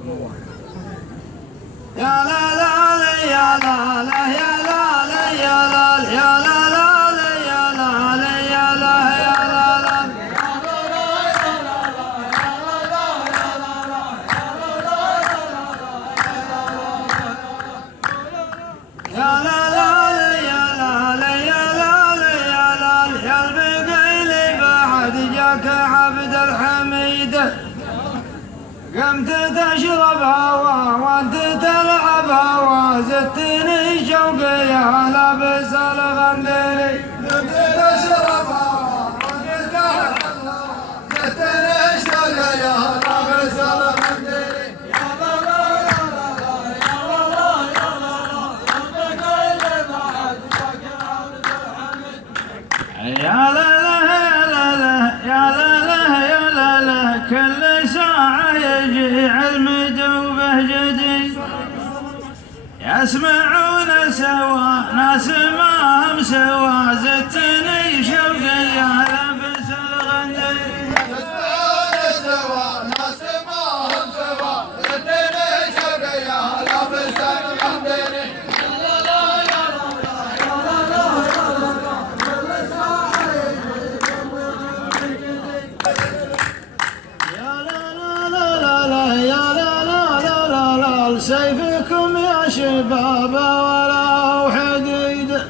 يا لا لا لا يا لا لا يا لا لا يا لا يا لا لا يا لا لا يا لا يا لا لا يا لا لا يا لا لا يا لا لا يا لا يا البقيل بعد جاك عبد الحميد قمت تشرب هوا وانت تلعب هوا زدتني شوقي يا لابس الغندري قمت تشرب هوا وانت تلعب هوا زدتني شوقي يا لابس الغندري يا لا لا يا لا لا يا لا لا يا لا لا يا لا لا يا لا يا لا لا كل ساعة يجي علم دوبه جديد يسمعون سوا ناس ما هم سوا زدتني شوقي يا لابس الغندري يسمعون سوا ناس ما هم سوا زدتني شوقي يا لابس الغندري سيفكم يا شباب ولا حديد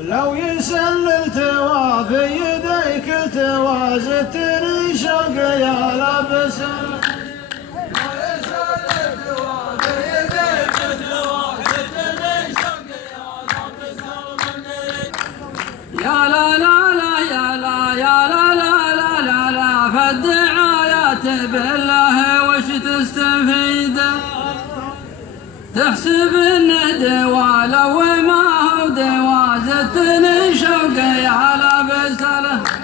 لو يسل التوا في يديك التوا زدتني شوقي يا لابس يا لا لا لا يا لا يا لا لا لا لا لا فالدعايات بالله وش تستفيد تحسب انه دوا لو ما هو دوا زدتني شوقي يا لابس له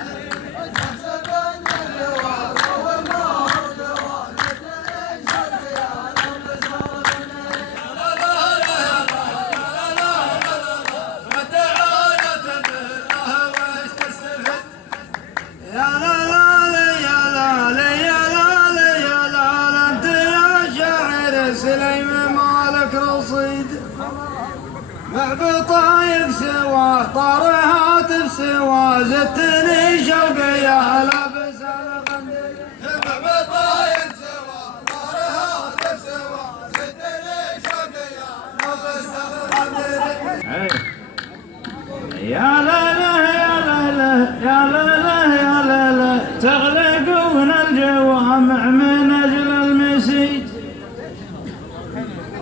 مع بطايف سوا طار هاتف سوا زدتني شوقي يا لابس الغندري مع بطايف سوا طار هاتف سوا زدتني شوقي يا لابس الغندري يا لا لا يا لا لا يا لا لا يا لا لا تغلقون الجوامع من اجل المسيد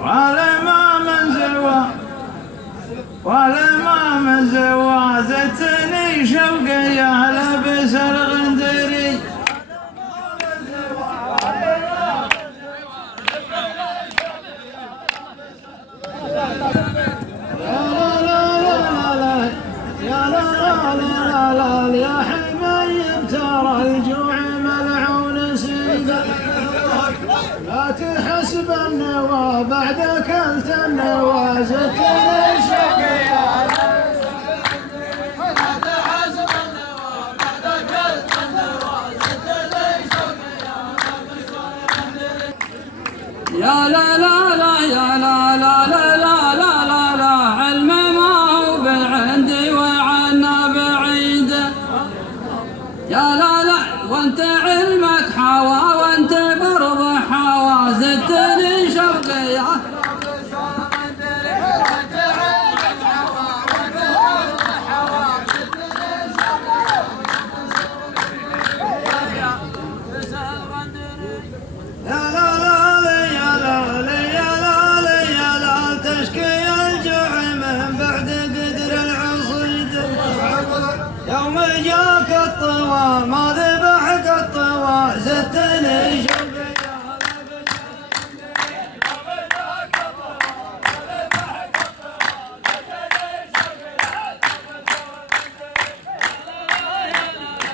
ولا ما من زوا ولا ما من زوا زدتني شوقي يا لابس الغندري يا لا يا حبايب ترى الجوع ملعون سيده لا تحسب النوى بعد اكلت النوى زدتني شوقي يا يا لا لا لا يا لا لا لا لا لا لا لا علم ما هو بعندي وعنا بعيد يا لا لا وانت علمك حوا وانت برضه حوا زدتني شوقي يا يوم جاك الطوى ما ذبحك الطوى زدتني